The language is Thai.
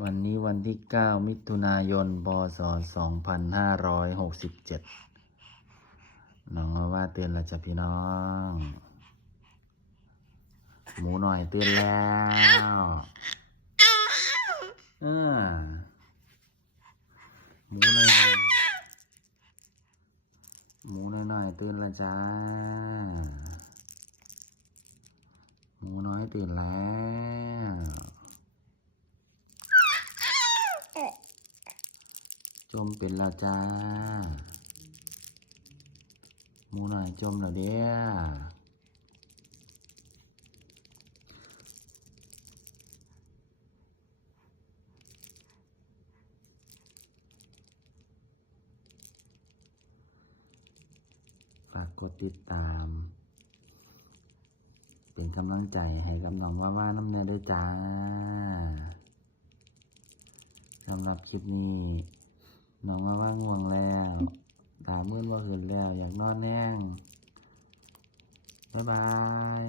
วันนี้วันที่ 9 มิถุนายน พศ 2567 น้องว่าว่าเตือนแล้วจ้ะพี่น้อง หมูหน่อยเตือนแล้วเออหมูหน่อยหมูหน่อยเตือนแล้วจ้า หมูน้อยเตื่นแล้ว จมเป็นละจ้ามูหน่อยจมแล้วเด้อฝากกดติดตาม เป็นกำลังใจให้กับน้องว่าว่าน้ำเนื้อด้วยจ้า สำหรับคลิปนี้น้องว่าว่าง่วงแล้วตามื่นว่าคืนแล้ว อยากนอนแน่งบ๊ายบาย